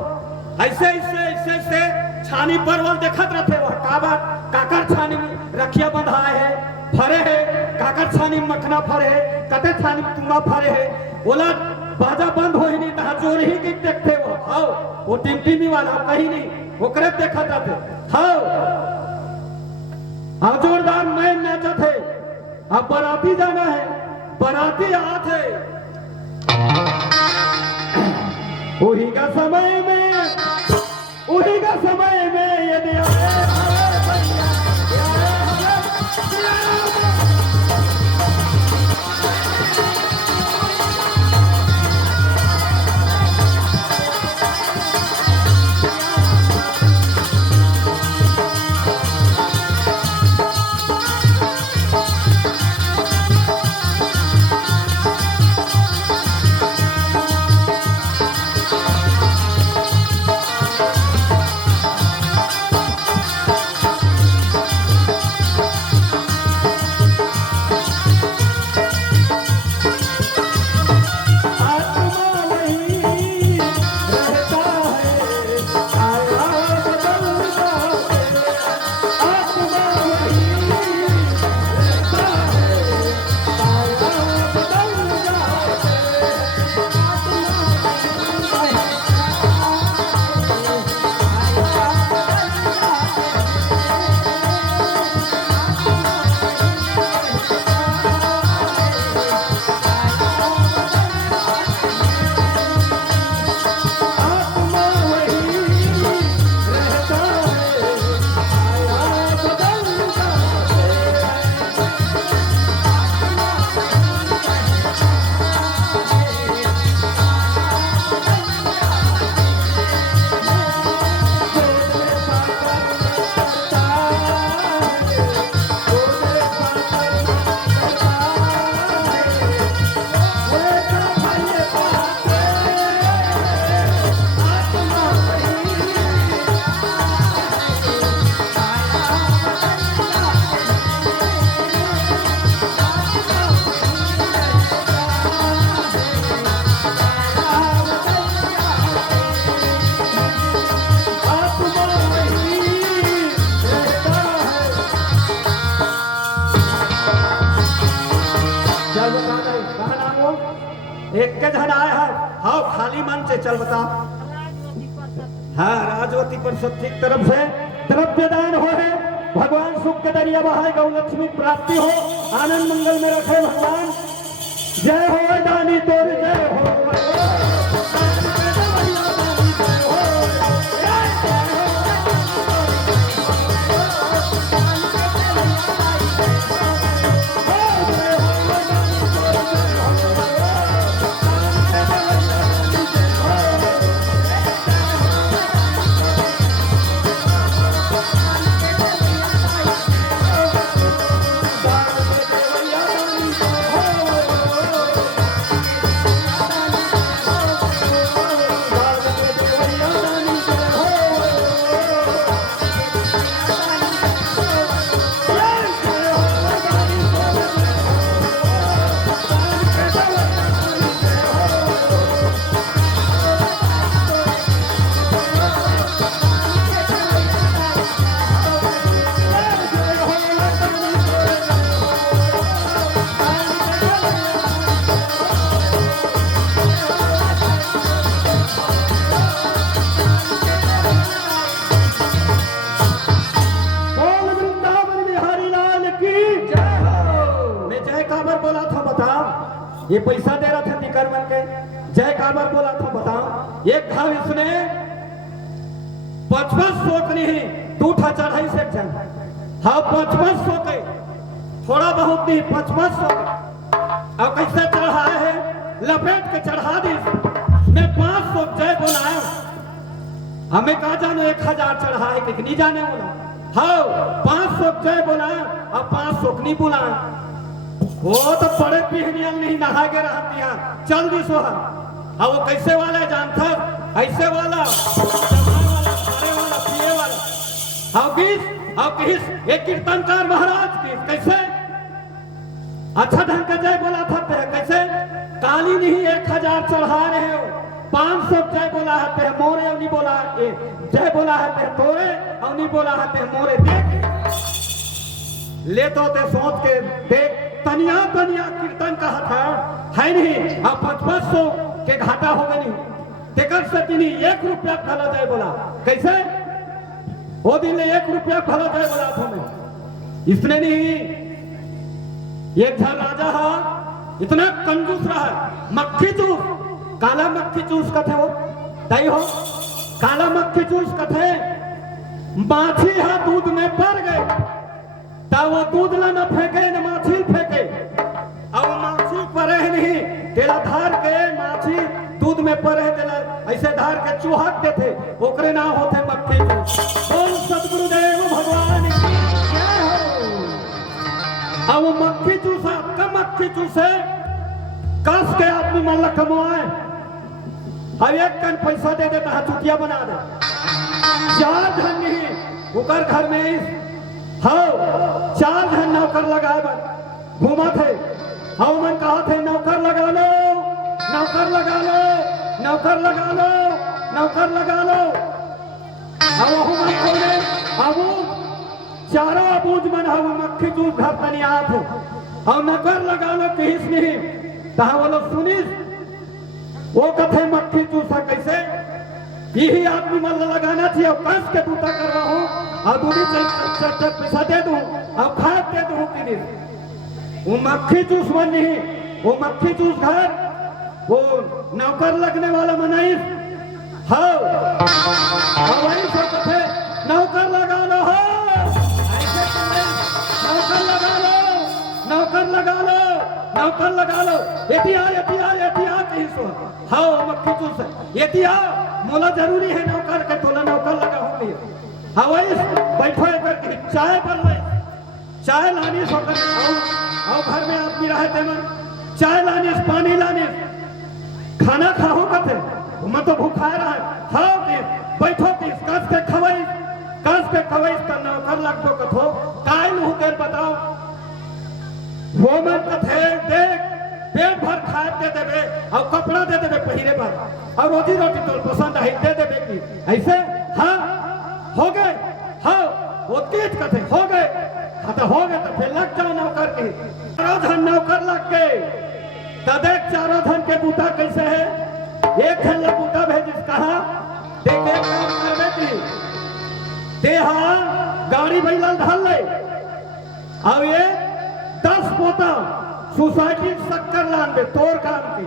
ऐसे ऐसे ऐसे ऐसे छानी परवल देखत रहते वह काबर काकर छानी रखिया बंधाए है फरे है काकर छानी मखना फरे है कते छानी तुंगा फरे है बोला बाजा बंद हो ही नहीं तहा जोर ही की देखते वो हां वो टीवी वाला कहीं नहीं वो करे देखत रहते हां अब जोरदार मैच नाचत है अब बराती जाना है बराती आते उही का समय में यदि एक के जन आए है हाँ खाली मन से चल बता हाँ राजवती परिषद की तरफ से द्रव्य दान हो है भगवान सुख के दरिया बहाए गौ लक्ष्मी प्राप्ति हो आनंद मंगल में रखे भगवान जय हो दानी तोर जय हो ये पैसा दे रहा था निकर मन के जय काबर बोला था बताओ। एक घाव इसने 5500 की नहीं 2 चढ़ाई से जन हाँ 5500 के थोड़ा बहुत नहीं 5500 अब कैसे चढ़ा है लपेट के चढ़ा दी मैं 500 जय बोलाया हमें कहा जाने 1000 चढ़ा है कितनी जाने बोला हाँ 500 जय बोलाया अब 500 नहीं बुलाया वो तो बड़े पिहनियल नहीं नहा के रहा दिया चल दी सोहा अब वो कैसे वाला है जानता ऐसे वाला खाने वाला पिए वाला अब किस एक कीर्तनकार महाराज की कैसे अच्छा ढंग का जय बोला था कैसे काली नहीं 1000 चढ़ा रहे हो 500 जय बोला है मोरे और नहीं बोला जय बोला है तोरे और नहीं बोला है मोरे देख ले तो ते सोच के देख तनिया तनिया कीर्तन कहा था है नहीं अब 5500 के घाटा हो गई तेकर से नहीं 1 रुपया भला जय बोला कैसे वो दिन 1 रुपया भला जय बोला था मैं इसने नहीं एक झा राजा हा इतना कंजूस रहा मक्खी चूस काला मक्खी चूस का थे वो दही हो काला मक्खी चूस का थे माछी हा दूध में पड़ गए तब वो दूध ला न फेंके न माछी फेंके अब माछी परे नहीं तेरा धार के माछी दूध में परे तेरा ऐसे धार के चूहक देते ओकरे ना होते मक्खी बोल सतगुरुदेव भगवान की जय हो। अब वो मक्खी चूसा कब मक्खी चूसे कस के आदमी मन कमाए अब एक कन पैसा दे देता है चुटिया बना दे 4 धन नहीं उकर घर में हाँ 4 धन नौकर लगाए घूमा थे हाँ मन कहा थे नौकर लगा लो नौकर लगा लो नौकर लगा लो नौकर लगा लो अब चारों अबूझ मन हम मक्खी दूध घर तनिया थे और नौकर लगा लो किस नहीं कहा बोलो सुनिस वो कथे मक्खी चूसा कैसे यही आदमी मन लगाना चाहिए और कस के बूता कर रहा हूँ और दूरी पैसा दे दूं और खाद दे दूं कि नहीं वो मक्खी चूस मन नहीं वो मक्खी चूस घर वो नौकर लगने वाला मनाई हाँ वही सब कथे नौकर लगा लो हो ऐसे नौकर लगा लो नौकर लगा लो नौकर लगा लो एतिया कहीं सो हाँ मक्खी चूस एतिया मोला जरूरी है नौकर के तोला नौकर लगा होंगे हाँ वही बैठो करके चाय बनवाई चाय लानी सोकर आओ घर में आदमी रहे थे मन चाय लानी पानी लानी खाना खाओ कथे मैं तो भूखा रहा है खाओ बैठो कस के खवाई तो नौकर लगो कथो काय लू देर बताओ वो मन कथे देख पेट भर खाए दे देवे और कपड़ा दे देवे पहिरे पर और रोजी रोटी तो पसंद है दे देवे की ऐसे हाँ हो गए हाँ वो तेज कथे हो गए हाँ तो हो गए तो फिर लग जाओ नौकर की 4 धन नौकर लग गए तो देख 4 धन के बूता कैसे है 1 धन लग बूता भेजिस कहा देखे काम करवे की देहा गाड़ी बैला ढल ले और ये 10 पोता सोसाइटी शक्कर लान में तोड़ काम की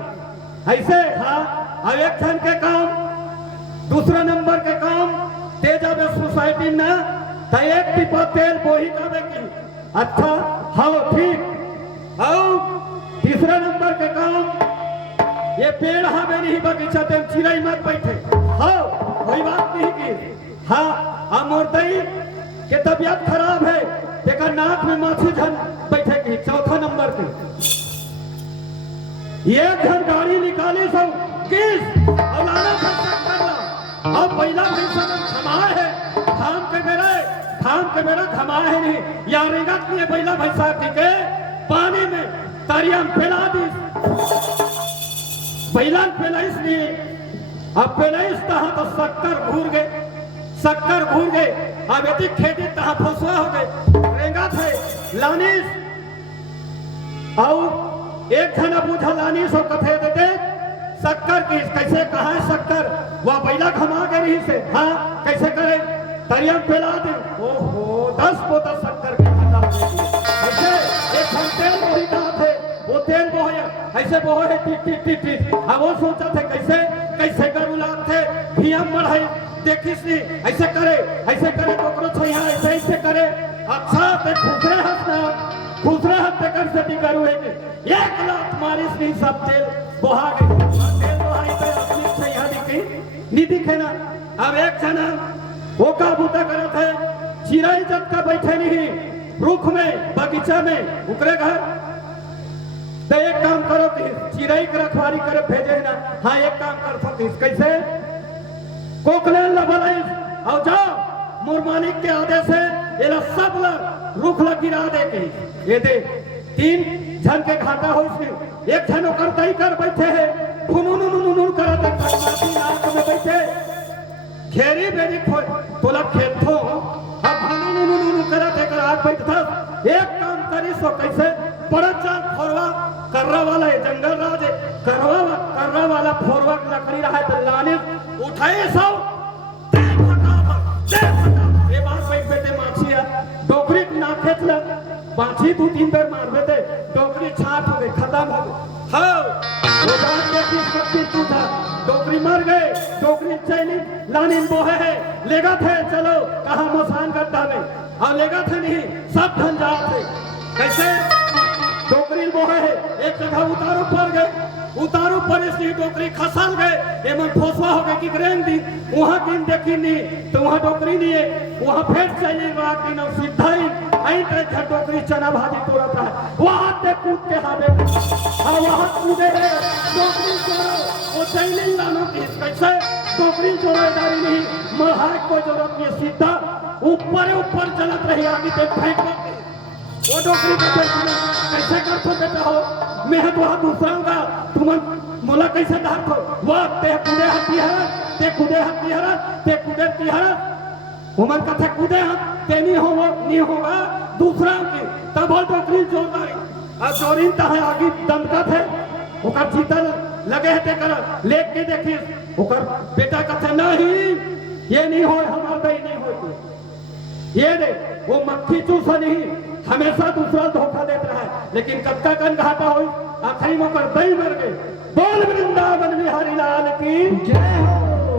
ऐसे हाँ अब 1 धन के काम दूसरा नंबर के काम तेजा में सोसाइटी ना तो 1 टिपा तेल बोही कावे की अच्छा हाँ ठीक और तीसरा नंबर के काम ये पेड़ हमें नहीं बगीचा ते चिड़ई मत बैठे हाँ कोई बात नहीं की हाँ मोरदई के तबियत खराब है देखा नाक में माछी झन बैठे की 4था नंबर के 1 धन गाड़ी निकाली सब किस और लाना करना अब पहला पैसा में खमाए है धाम के मेरा खमाए है नहीं या रेगत में पहला पैसा टिके पानी में तारिया फैला दी बैलान फैलाइस नहीं अब फैलाइस तहा तो शक्कर घूर गए अब यदि खेती तहा फसवा हो गए रेंगा थे लानिस और 1 धन बूझा लानिस और कथे देते शक्कर की कैसे कहा है शक्कर वह बैला घमा के रही से हाँ कैसे करे तरियम फैला दे ओहो 10 पोता शक्कर के खाता ऐसे 1 धन तेल बोही कहा थे वो तेल बोया ऐसे वो है टिट टिट टिट टिट अब वो सोचा थे कैसे कैसे कर उलाद थे भीम बढ़ाई देखिस नहीं ऐसे करे तो करो छैया ऐसे करे अच्छा ते खुसरे हाथ ते कर से भी करू है कि एक लात मारिस नहीं सब तेल बहा गई तेल बहाई पे अपनी छैया दिखी नहीं दिखे ना अब एक जना वो का बूता करे थे चिराई जब का बैठे नहीं रुख में बगीचा में उकरे घर तो एक काम करो कि चिराई की रखवारी करे भेजे ना हाँ एक काम कर सकती कैसे कोकले लबलाई और जाओ मुरमानिक के आदेश से ये सब रुख लग गिरा दे के ये दे 3 जन के घाटा हो इसमें एक जन करता ही कर बैठे है फुनुनुनुनुनु करते आंख में बैठे घेरी बेरी तोला खेत हो अब फुनुनुनुनु करते कर आंख बैठता एक काम करी सो कैसे बड़ा चार फोरवा कर्रा वाला है जंगल राज है कर्रा वाला फोरवा लकड़ी रहा है तो लाने उठाए सब ये बात बैठ बैठे माछिया डोकरी ना खेच ल बाछी 2-3 बार मार देते डोकरी छाट हो गई खत्म हो गई हाँ वो बात देखी सबकी टूटा डोकरी मर गए डोकरी चैनी लानी बोहे है लेगा थे चलो कहा मसान गड्ढा में और लेगा थे नहीं सब धन जा थे कैसे डोकरी बोहे है एक जगह उतारू पर इसलिए डोकरी खसल गए ये मन फोसवा हो गए कि ग्रेन दी वहां दिन देखी नहीं तो वहां डोकरी नहीं है वहां फिर चाहिए रात दिन और सीधा ही आई तरह डोकरी चना भाजी तोड़ता है वहां ते कूद के हावे हाँ वहां कूदे है डोकरी चोरो वो चाहिए लानो की कैसे डोकरी चोरेदारी नहीं मरहार कोई जरूरत नहीं सीधा ऊपर चलत रही आगे ते फेंक वो डोकरी कैसे कर सकते हो मैं तो वहां दूसरा का तुम मोला कैसे धार हो वो ते कूदे हत्ती हरा ते कूदे तिहरा उमर का थे कूदे हाथ ते नहीं होगा दूसरा की तब वो डोकरी जोरदारी और जोरिन ता है आगे दमका थे ओकर जीतल लगे है ते कर लेक के देखी ओकर बेटा का थे नहीं ये नहीं हो हमार दई नहीं हो ये दे वो मक्खी चूसा नहीं हमेशा दूसरा धोखा देता है लेकिन कब का कन घाटा हो आखिरी में कर दई मर गए बोल वृंदावन बिहारी लाल की जय हो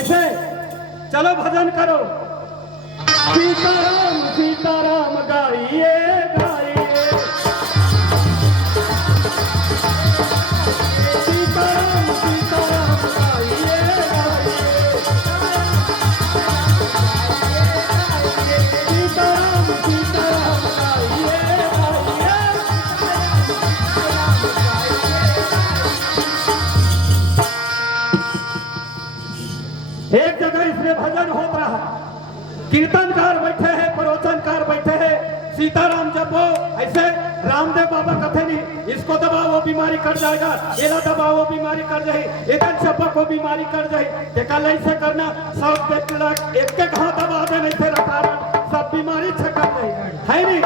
ऐसे चलो भजन करो सीताराम सीताराम गाइए गाइए सीताराम सीताराम गाइए सीताराम सीताराम गाइए एक जगह इसमें भजन होता रहा कीर्तनकार बैठे हैं प्रवचनकार बैठे हैं सीताराम जब वो ऐसे रामदेव बाबा कथे नहीं इसको दबाओ वो बीमारी कर जाएगा एला दबाओ वो बीमारी कर जाए इधर चपक वो बीमारी कर जाए देखा ऐसे करना सब एक एक हाथ दबा दे नहीं थे रखा सब बीमारी छका है नहीं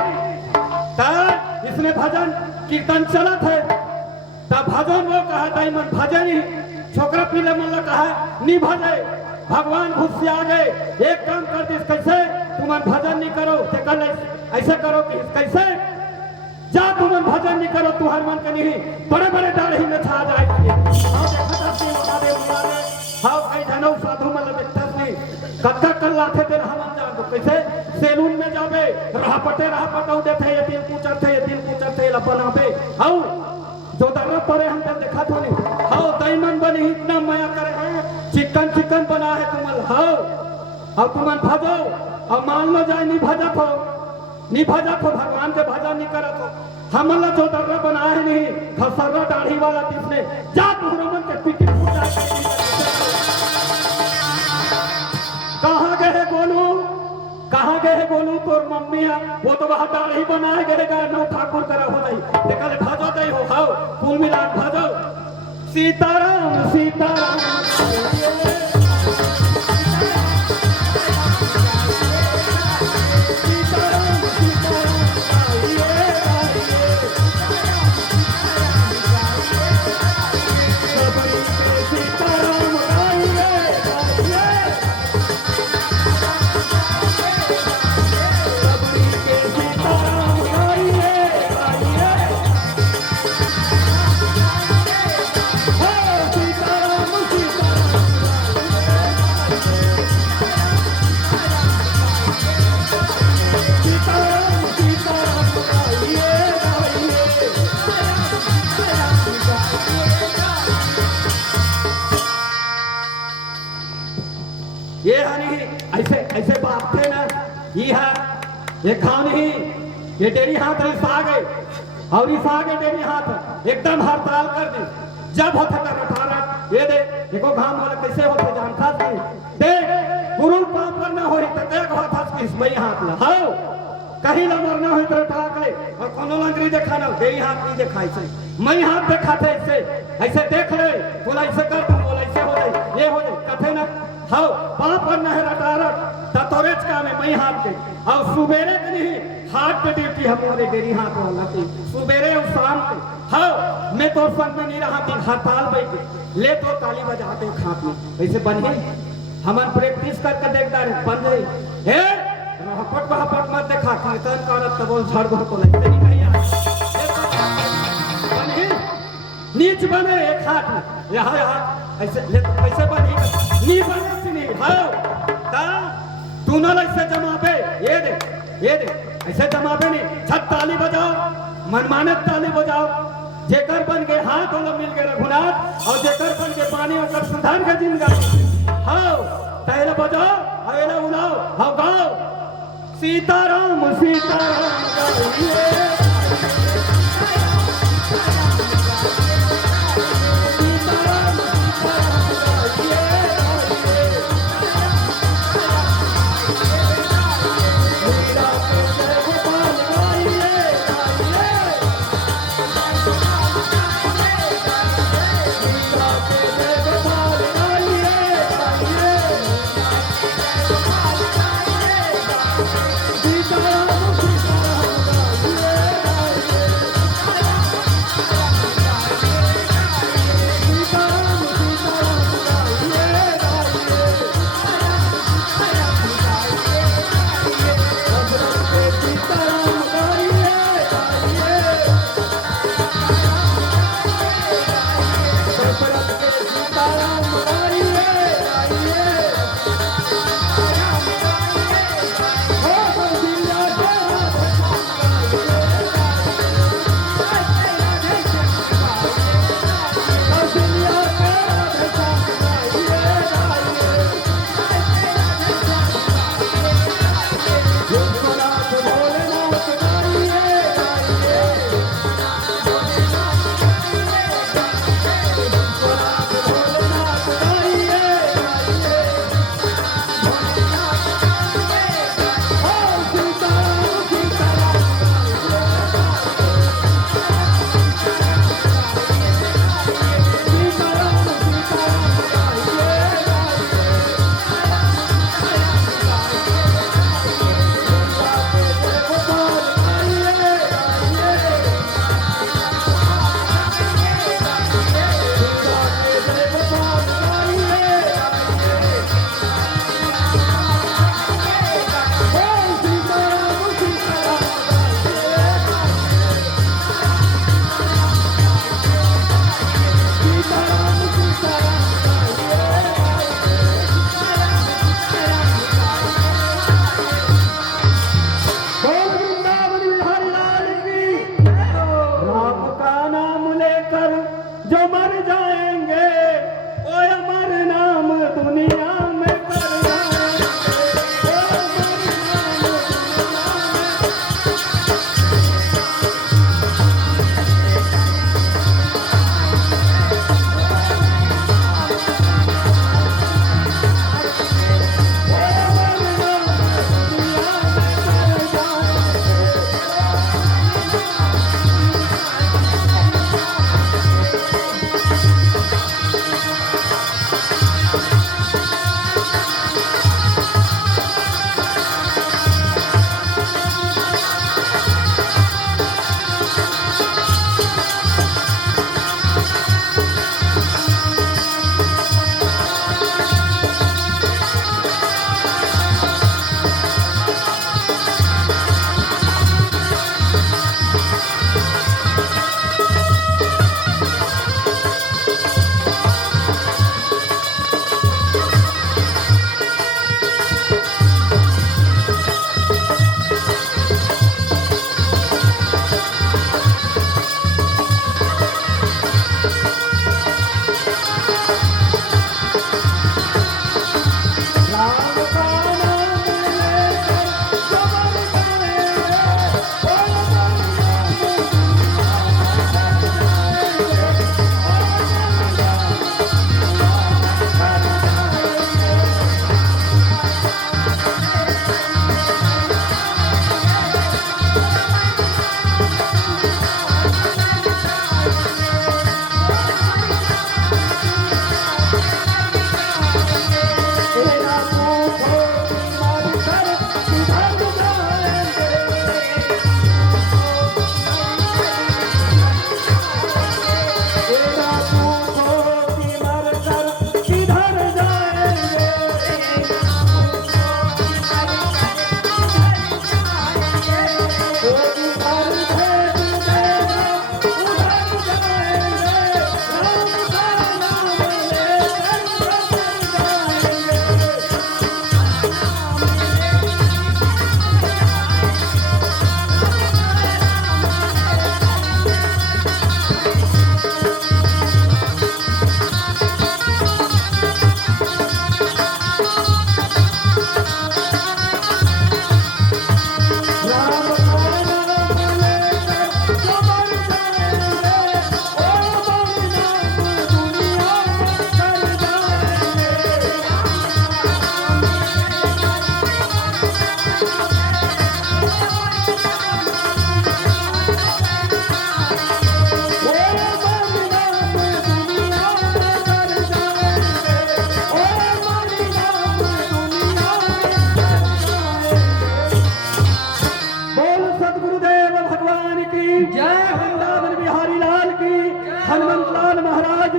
तब इसने भजन कीर्तन चला थे तब भजन वो कहा था मन भजन ही छोकरा पीले मन कहा नहीं भजे भगवान घुस से आ गए एक काम कर दिस कैसे तुम भजन नहीं करो कल ऐसे करो कि कैसे जा तुम भजन नहीं करो तुम्हारे मन के नहीं बड़े बड़े दाढ़ी में छा जाएंगे हाँ कई जनौ साधु मन देखता नहीं कत्का कल लाथे दे हम जान दो कैसे सैलून में जावे रहा पटाऊ देते ये दिल पूछते ये बनावे हाउ जो दर्रा पड़े हम देखा तो नहीं हाउ दैमन बनी इतना माया करे हैं चिकन बना है तुमल हाउ अब तुम भजो अब मान लो जाए नहीं भजा तो भगवान के भजन नहीं करा तो हमला जो दर्रा बना है नहीं खसरा दाढ़ी वाला जिसने जा तुहरमन के पीछे कहाँ गए गोलू तोर मम्मिया वो तो वहां दाढ़ी बनाए गए नौ ठाकुर करा हो नहीं देखा भजो दई हो हाउ कुल मिला भजो सीताराम सीताराम ये खान ही ये डेरी हाथ इस आगे और इस आगे डेरी हाथ एकदम हड़ताल कर दी। जब होता था 18 ये दे देखो घाम वाला कैसे होते जानता नहीं देख गुरु काम करना हो तो देख होता किस मई हाथ ला हाओ कहीं ना मरना हो तो ठाक ले और कोनो लंगरी दिखाना दे हाथ नहीं दिखाई से मई हाथ दिखाते ऐसे देख ले बोला ऐसे कर तुम बोला ऐसे हो जाए ये हो जाए कथे ना हाओ पाप करना है रटारट तोरेच का में मई हाथ के और सुबेरे के नहीं हाथ पे ड्यूटी हमारे डेरी हाथ वाला थी सुबेरे और शाम के हाँ मैं तो संग में नहीं रहा थी हड़ताल बैठ ले तो ताली बजाते खात में ऐसे बन गई हमारे प्रैक्टिस करके देखता है बन गई हे हपट मत देखा कीर्तन करत तब झड़ घर को लगते नहीं कहीं बन गई नीच बने एक हाथ में यहाँ ऐसे ले तो कैसे बनी नी बने से नहीं हाँ ता दोनों ऐसे जमावे ये दे ऐसे जमावे नहीं छत ताली बजाओ मनमानत ताली बजाओ जेकर बन के हाथ वाला मिल गए रघुनाथ और जेकर बन के पानी और संधान का जिंदगी हाँ तैला बजाओ अवेला उलाओ हाँ गाओ सीताराम सीताराम गाइए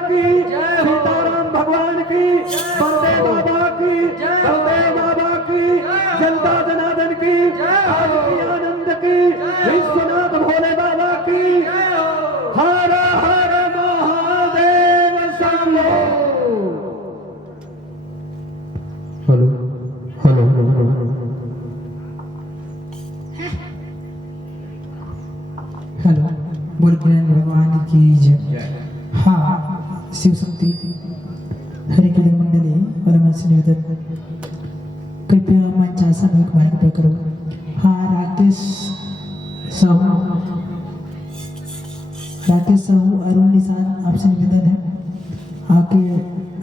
की, सीताराम भगवान की, बलदेव बाबा की, बलदेव बाबा की, जनता जनार्दन की, आदित्य आनंद की, विश्वनाथ भोले बाबा की, हर हर Mahadev Shambho. Hello hello hello बोल भगवान की जय। हाँ शिव शक्ति हरे कृष्ण मंडली परमेश निवेदन कृपया मंचासन में कृपा करो। हाँ राकेश साहू अरुण निशान आपसे निवेदन है आके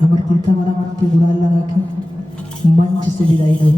हमारे कीर्तन वाला मन के गुलाल लगा के मंच से विदाई दो।